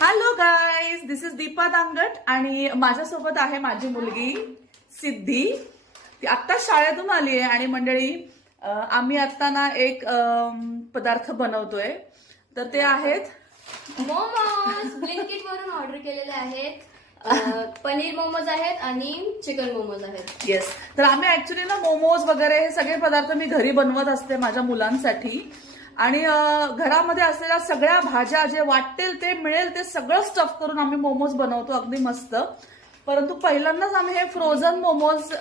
Hello guys, this is Deepa Dangat आणि माझ्यासोबत आहे माझी मुलगी सिद्धी. ती आत्ता शाळेतून आली आहे आणि मंडळी आम्ही आता ना एक पदार्थ बनवतोय. तर ते आहेत मोमोज. ब्लिंकिट वरून ऑर्डर केलेले आहेत. पनीर मोमोज आहेत आणि चिकन मोमोज आहेत. येस. तर आम्ही ऍक्च्युली ना मोमोज वगैरे हे सगळे पदार्थ मी घरी बनवत असते माझ्या मुलांसाठी. आणि घरामध्ये असलेल्या सगळ्या भाज्या जे वाटेल ते मिळेल ते सगळं स्टफ करून आम्ही मोमोज बनवतो अगदी मस्त. परंतु पहिल्यांदाच आम्ही हे फ्रोझन मोमोज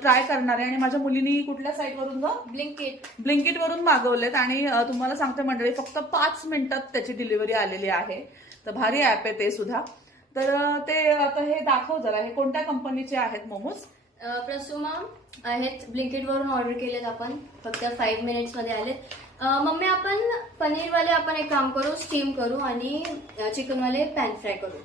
ट्राय करणार आहे आणि माझ्या मुलीनी कुठल्या साईटवरून ब्लिंकिट वरून मागवलेत आणि तुम्हाला सांगते मंडळी फक्त 5 मिनिटात त्याची डिलिव्हरी आलेली आहे. तर भारी ऍप आहे ते सुद्धा. तर ते आता हे दाखव जरा, हे कोणत्या कंपनीचे आहेत मोमोज? प्रसुमा आहेत. ब्लिंकिट वरून ऑर्डर केलेत आपण, फक्त 5 मिनिट्स मध्ये आलेत. मम्मी आपण पनीरवाले आपण एक काम करू, स्टीम करू आणि चिकनवाले पॅन फ्राय करू.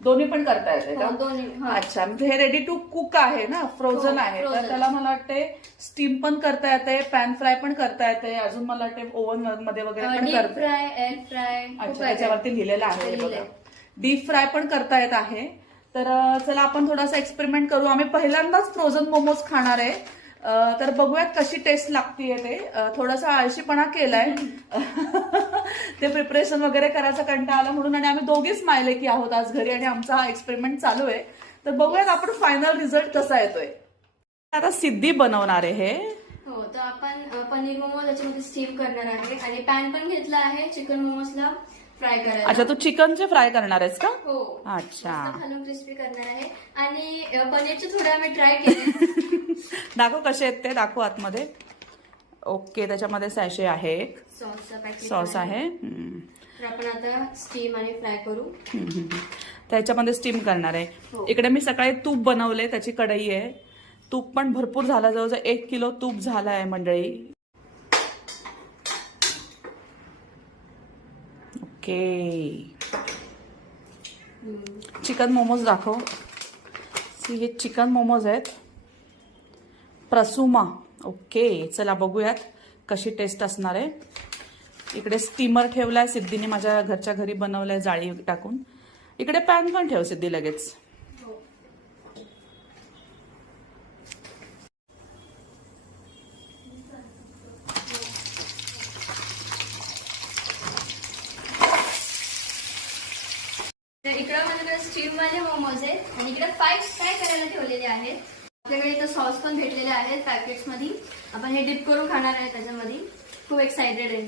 दोन्ही पण करता येते का? दोन्ही. अच्छा, म्हणजे हे रेडी टू कुक आहे ना, फ्रोझन आहे. तर त्याला मला वाटते स्टीम पण करता येते, पॅन फ्राय पण करता येते, अजून मला वाटते ओव्हन मध्ये वगैरे पण करता. Fry, air fry. अच्छा, त्याच्यावरती लिहिलेलं आहे. डीप फ्राय पण करता येत आहे. तर चला आपण थोडासा एक्सपेरिमेंट करू. आम्ही पहिल्यांदाच फ्रोझन मोमोज खाणार आहे. तर बघूयात कशी टेस्ट लागतीये ते. थोडासा आळशीपणा केलाय ते प्रिपरेशन वगैरे करायचा कंटाळा आला म्हणून. आणि आम्ही दोघीच मायलेकी आहोत आज घरी आणि आमचा हा एक्सपेरिमेंट चालू आहे. तर बघूयात आपण फायनल रिझल्ट कसा येतोय. आता सिद्धी बनवणार आहे हे. हो, तर आपण पनीर मोमोज याच्यामध्ये स्टीम करणार आहे आणि पॅन पण घेतला आहे चिकन मोमोजला फ्राय करायला. अच्छा, तू चिकनचे फ्राय करणार आहेस का? हो. अच्छा, खालून क्रिस्पी करणार आहे आणि पनीरचे थोडे आम्ही ट्राय केले. दाखव कसे आहेत ते, दाखव आतमध्ये. ओके, त्याच्यामध्ये सॅशे आहे, सॉस आहे. तर आपण आता स्टीम आणि फ्राय करू. त्याच्यामध्ये स्टीम करणार आहे. इकडे मी सकाळी तूप बनवले, त्याची कढई आहे. तूप पण भरपूर झालं, जवळजवळ 1 किलो तूप झालं आहे मंडळी. ओके, चिकन मोमोज दाखव. हे चिकन मोमोज आहेत प्रसुमा. ओके, चला बघूयात कशी टेस्ट असणार आहे. इकडे स्टीमर ठेवलाय सिद्धीने, माझ्या घरच्या घरी बनवलाय जाळी टाकून. इकडे पॅन पण ठेव सिद्धी लगेच. इकडे माझ्याकडे स्टीम वाले मोमोज आहेत आणि इकडे फ्राय करायला ठेवलेले आहेत. आपल्याकडे इथं सॉस पण भेटलेले आहेत पॅकेट्स मध्ये. आपण हे डिप करून खाणार आहे त्याच्यामध्ये. खूप एक्साइटेड आहे.